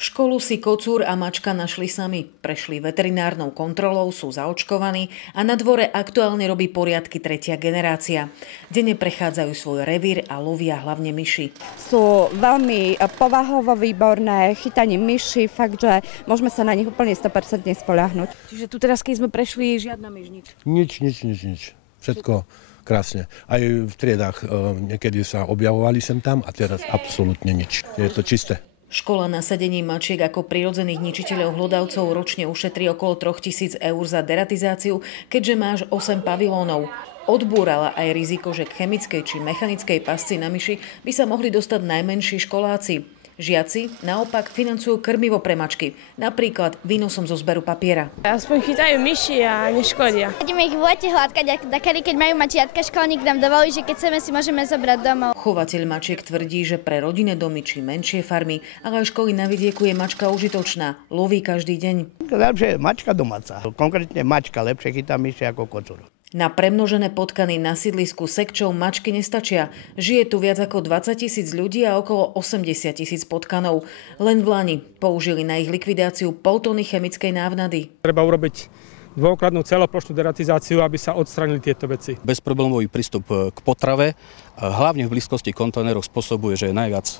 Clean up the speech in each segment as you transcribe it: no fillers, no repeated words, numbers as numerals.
Školu si kocúr a mačka našli sami. Prešli veterinárnou kontrolou, sú zaočkovaní a na dvore aktuálne robí poriadky tretia generácia. Denne prechádzajú svoj revír a lovia hlavne myši. Sú veľmi povahovo výborné, chytaním myši, fakt, že môžeme sa na nich úplne 100% spoľahnúť. Čiže tu teraz, keď sme prešli, žiadna myš, nič? Nič. Všetko krásne. Aj v triedách niekedy sa objavovali sem tam a teraz absolútne nič. Je to čisté. Škola nasadení mačiek ako prirodzených ničiteľov hlodavcov ročne ušetrí okolo 3 000 eur za deratizáciu, keďže máš 8 pavilónov. Odbúrala aj riziko, že k chemickej či mechanickej pasci na myši by sa mohli dostať najmenší školáci. Žiaci naopak financujú krmivo pre mačky, napríklad výnosom zo zberu papiera. Aspoň chytajú myši a neškodia. Budeme ich v lete hladkať, keď majú mačiatka, školník nám dovolí, že keď chceme si môžeme zobrať domov. Chovateľ mačiek tvrdí, že pre rodinné domy či menšie farmy, ale aj školy na vidieku je mačka užitočná. Loví každý deň. Lepšie je mačka domáca. Konkrétne mačka lepšie chytá myši ako kocúr. Na premnožené potkany na sídlisku Sekčov mačky nestačia. Žije tu viac ako 20 000 ľudí a okolo 80 000 potkanov. Len v Lani použili na ich likvidáciu 0,5 tony chemickej návnady. Treba urobiť dôkladnú celoplošnú deratizáciu, aby sa odstránili tieto veci. Bezproblémový prístup k potrave, hlavne v blízkosti kontajnerov, spôsobuje, že je najviac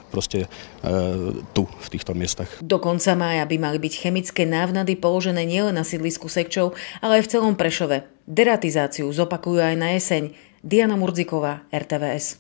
tu, v týchto miestach. Do konca mája by mali byť chemické návnady položené nielen na sídlisku Sekčov, ale aj v celom Prešove. Deratizáciu zopakujú aj na jeseň. Diana Murdziková, RTVS.